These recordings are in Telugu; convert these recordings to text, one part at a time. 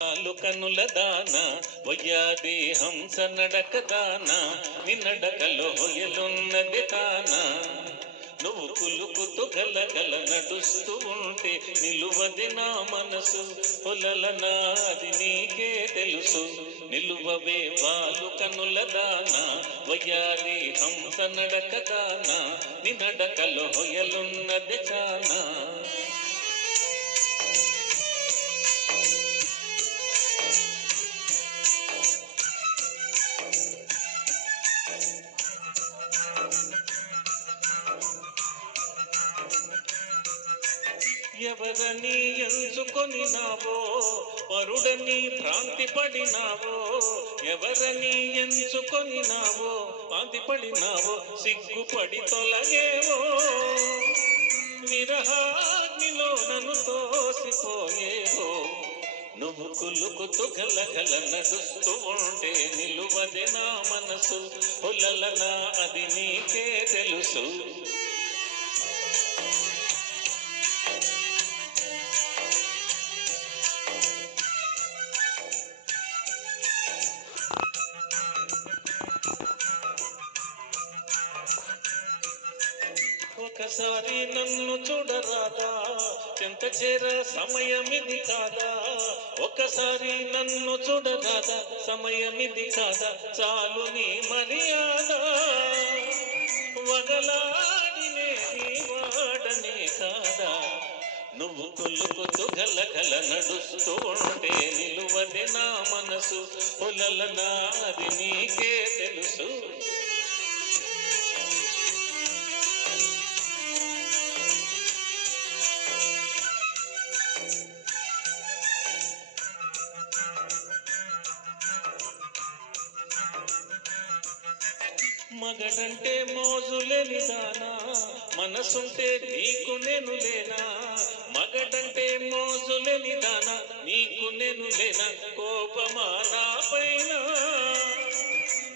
నాలు కనుల దాన వయ్యాది హంస నడక దాన నిన్నడకలో హొయలున్నది తాన? నువ్వు కులుకుతూ గలగల నడుస్తూ ఉంటే నిలువది నా మనసు పొలల నాది నీకే తెలుసు. నిలువవే వాలు కనుల దాన వయ్యారి హంస నడక దాన నిన్నడకలో హొయలున్నది చానా ఎవరని ఎంచుకొని నావో? పరుడని భ్రాంతి పడినావో ఎవరని ఎంచుకొని నావో? భ్రాంతి పడినావో సిగ్గుపడి తొలగేవో? విరహాగ్నిలో నన్ను తోసిపోయేవో? నువ్వు కులుకుతూ గలగల నడుస్తూ ఉంటే నిలువదే నా మనసు. పొలలనా అది నీకే తెలుసు. ఒకసారి నన్ను చూడరాదా? చెంత చేర సమయమిది కాదా? ఒక్కసారి నన్ను చూడరాదా? సమయమిది కాదా? చాలు నీ మర్యాద. వగలాడినే నీ వాడనే కాదా? నువ్వు కొల్లుకొద్దు గలగల నడుస్తూ ఉంటే నిలువది నా మనసు. పొలల నాది నీకే తెలుసు. మగడంటే మోజులేని దానా మనసుంటే నీకు నేను లేనా. మగడంటే మోజులేని దానా నీకు నేను లేనా. కోపమా నా పైన?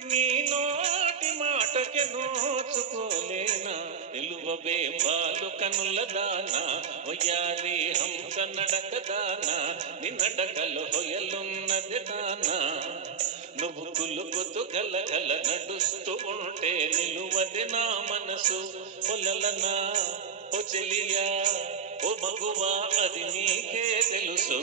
నీ నోటి మాటకి నోచుకోలేనా. నిలువవే బాలు కనుల దానా. వయ్యారి హంస నడక దానా. నిన్నడకలు హొయలున్నది దానా. నువ్వు కులుకుతూ గల నడుస్తూ ఉంటే నిలువది నా మనసు. పొలలనా ఓ చెలియా ఓ మగువా అది నీకే తెలుసు.